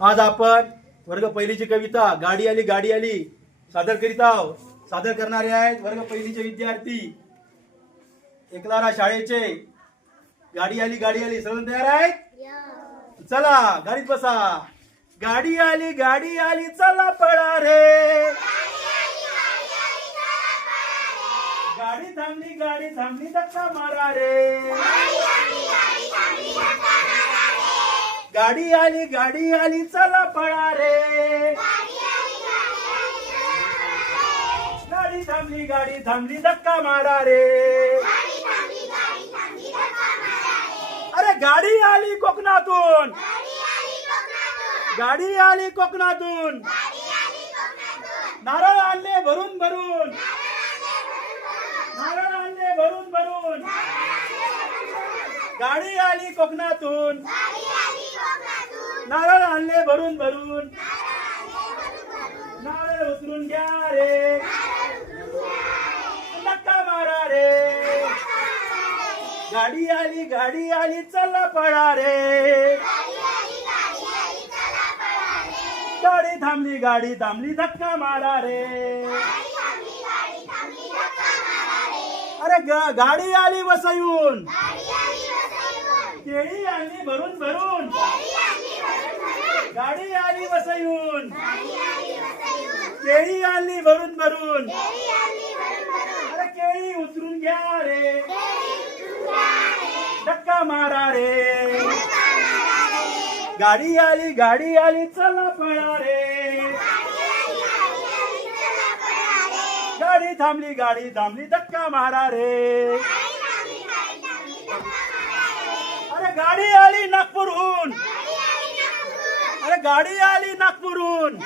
आज आपण वर्ग पहिलीची कविता गाडी आली सादर करीत आहोत। सादर करणारे आहेत वर्ग पहिलीचे विद्यार्थी एकलारा शाळेचे। गाडी आली सर्व तयार आहेत? चला गाडीत बसा। गाडी आली चला पळा रे। गाडी थांबली धक्का मारा रे। गाडी आली चला पळा रे। गाडी थांबली धक्का मारा रे। अरे गाडी आली कोकणातून। गाडी आली कोकणातून। नारळ आणले भरून भरून। नारळ आणले भरून भरून। गाडी आली कोकणातून। नारळ आणले भरून भरून। नारळ उतरून घ्या रे। धक्का मारा रे। गाडी आली चला पळा रे। गाडी थांबली धक्का मारा रे। अरे गाडी आली वसईहून। केळी आणली भरून भरून। गाडी आली वसईहून। केळी आणली भरून भरून। अरे केळी उतरून घ्या रे। धक्का मारा रे। गाडी आली चला पळा रे। गाडी थांबली धक्का मारा रे। अरे गाडी आली नागपूरहून। अरे गाडी आली नागपूरहून।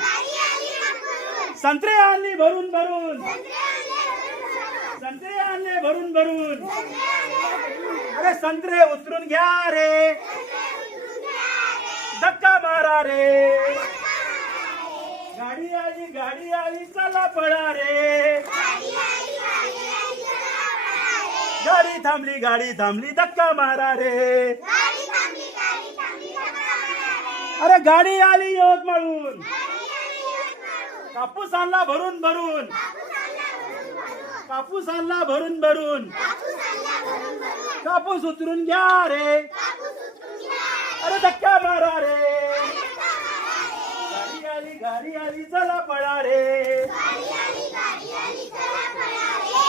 संत्रे आणली भरून भरून। संत्रे आणले भरून भरून। अरे संत्रे उतरून घ्या रे। धक्का मारा रे। गाडी आली चला पळा रे। गाडी थांबली धक्का मारा रे। अरे गाडी आली यवतमाळहून। कापूस आणला भरून भरून। कापूस आणला भरून भरून। कापूस उतरून घ्या रे। अरे धक्का मारा रे। गाडी आली चला पळा रे।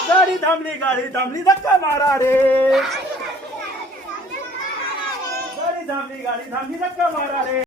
गाडी थांबली धक्का मारा रे। गाडी थांबली धक्का मारा रे।